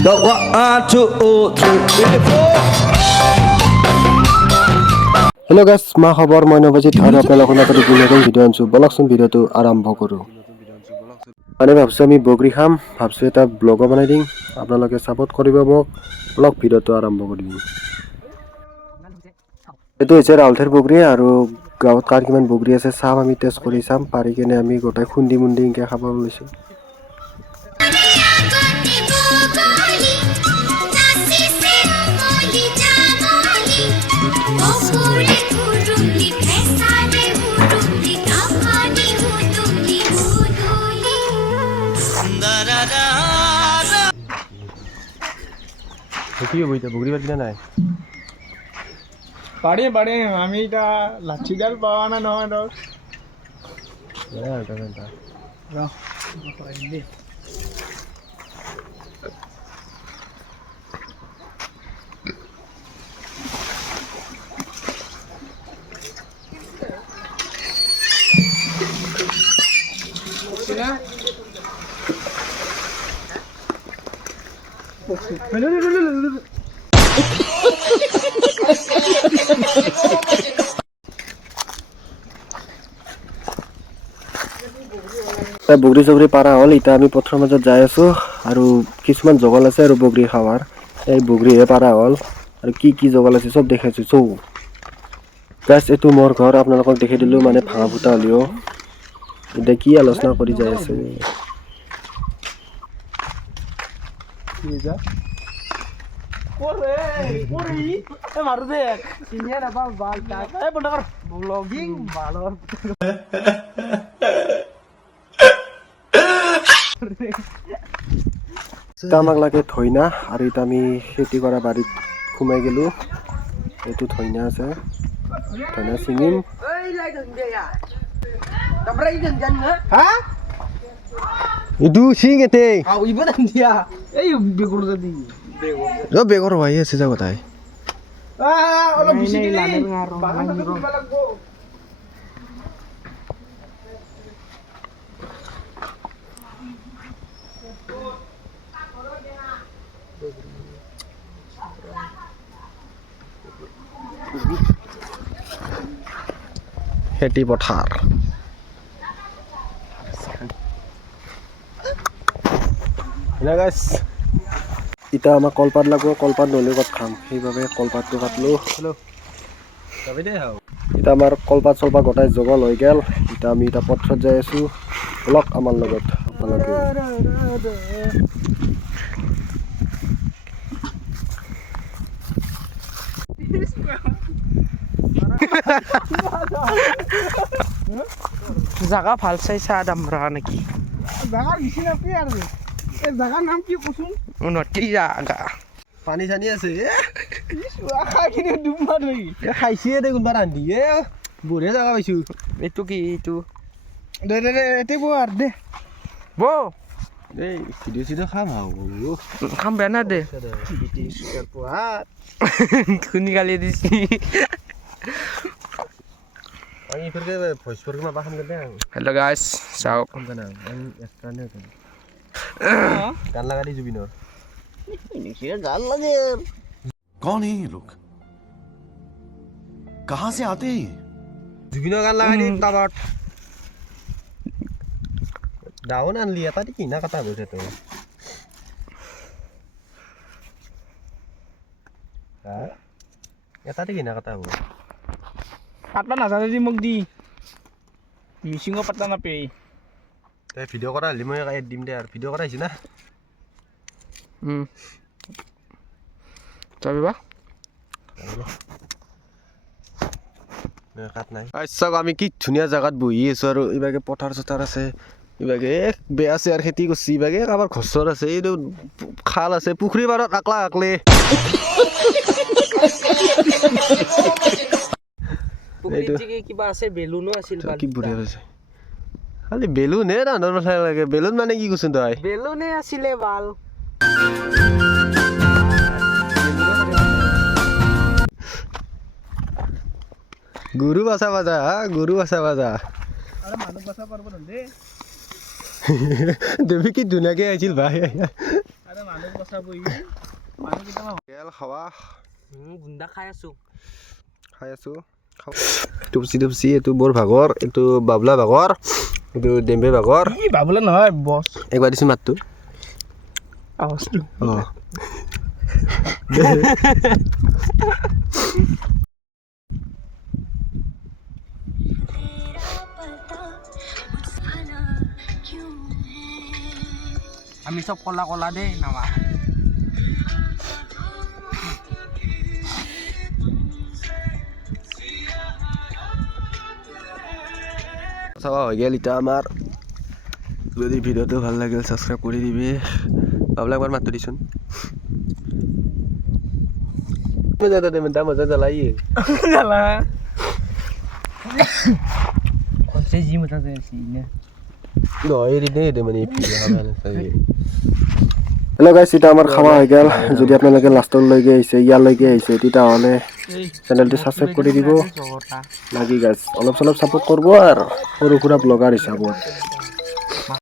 The 1, 2, 3, 4. Hello guys, ma khabar moi Navajit aru apnalok na kare notun video anchu bolakson video tu arambho koru ane bhabsu ami bogri kham bhabsu eta blog banai ding apnaloke support koribo mok blog video tu arambho kori ding etu hoche raulther bogri aru gaot kar kiman bogri ase sam ami test kori sam pari kene ami gotai khundi mundi inke khaba loisu কি হইতা বগরি বাদ নাই পাড়ে আমি এটা লাচ্ছি ডাল পাওয়া না নয় রস বগরি চগরি পাৰা হল ইটা আমি পথৰ মাজত যাই আছো আৰু কিছুমান জগল আছে আৰু বগৰি খাৱাৰ এই বগৰিহে পাৰা হল আৰু কি জগল আছে সব দেখাইছো চৌ গাইস এটো মোৰ ঘৰ আপোনালোকক দেখাই দিলো মানে ভাঙা ফুটা হলিও এটা কি আলোচনা কৰি যাই আছে মারু দেখ সিনিয়র আবার বাল টাক এই বন্ধ কর ব্লগিং ভালো আমাক লাগে থৈনা আৰু এটা আমি খেতি কৰা বাৰীত সোমাই গেলো এইটো থৈনা আছে থৈনা চিঙিম ইটো চিং এতে এই বেগুলো দি বেগৰ ভাই আছে যা কথাই অলপ বেশি দিলে বাগানটা তো কিবা লাগবো খেতি পথাৰ না গাইস ইটা আমাক কলপাত লাগব কলপাত নলে কত খাম সেইভাবে কলপাতটো কাটলো হেল্ল যাবি দে হাও ইটা আমাৰ কলপাত চলপাত গটাই জগল হৈ গেল ইটা আমি ইটা পথৰত যাই আছো ব্লক আমাৰ লগত আপোনালোকে জাগা ভাল চাইছা দামৰা নেকি জাগার বেশি না কি আর এই জাগার নাম কি কইছুন উন্নতি জাগা পানী চানি আছে খাই কিনে ডুব মাৰি খাইছে দে কোনবা ৰান্ধি বঢ়িয়া জাগা পাইছো এইটো কি এইটো দে এতে বো আৰ দে বৌ এই ভিডিঅ' চিডিঅ' খাম আৰু খাম বেয়া না দে খুনি গালি দিছি আমি ইফালে ভইচফৰকে মাবা খাম দে হেল্ল' গাইছ চাওক খাম জানা আমি এক্সট্ৰা নে গান লাগা দি জুবিনৰ গাল লাগে कौन है ये लोग कहां से आते हैं জুবিনৰ গান লাগা দি তাবত ডাউন আনলি এটা দি কিনা কাটা গৈছে তো এটা দি কিনা কাটা হ'ব পাতলা নাজানে দি মোক দি মিচিঙৰ পাতলা নাপে এই ভিডিঅ' কৰা হলি মই এড দিম দে আৰু ভিডিঅ' কৰা আহিছে না যাবি বা কাট নাই আচ্ছা আমি কি ধুনীয়া জাগাত বহি আছো আৰু ইবাগে পথাৰ চথাৰ আছে ইবাগে বেয়া চেয়াৰ খেতি কৰিছে ইবাগে কাৰোবাৰ ঘৰ আছে এইটো খাল আছে পুখুৰী পাৰত আকলা আকলে কিবা আছে বেলুনো আছিল কি বুঢ়িয়া হৈছে খালি বেলুন হে ৰান্ধৰ মাথা লাগে বেলুন মানে কি কৈছোন তই বেলুনে আছিলে বাল গুৰু বাচা বাজা গুৰু বাচা বাজা আৰে মানুষ বাসা পাৰবো না দে দেবী কি ধুনীয়াকে আহিছিল ভাই আৰে তেল খাৱা গুণ্ডা খাই আছো খাই আছো টুপচি এইটো বৰ ভাগৰ এইটো বাবলা ভাগৰ এইটো ডেম্বে ভাগৰ বাবুলে নহয় বছ একবাৰ দিছো মাতটো আৱাজটো অঁ আমি চব কলা কলা দেই নামা চাবা হৈ গেল এতিয়া আমাৰ যদি ভিডিঅ'টো ভাল লাগিল ছাবস্ক্ৰাইব কৰি দিবি বাবলা একবাৰ মাতটো দিচোন মজা জ্বলাই কনছে জি মতা যায় আছে ইনে নহয় এৰি মানে হেল্ল' গাইছ এতিয়া আমাৰ খাৱা হৈ গ'ল যদি আপোনালোকে লাষ্টলৈকে আহিছে ইয়ালৈকে আহিছে তেতিয়াহ'লে চেনেলটো ছাবস্ক্ৰাইব কৰি দিব লাগি গাইছ অলপ চলপ ছাপোৰ্ট কৰিব আৰু সৰু সুৰা ব্লগাৰ হিচাপত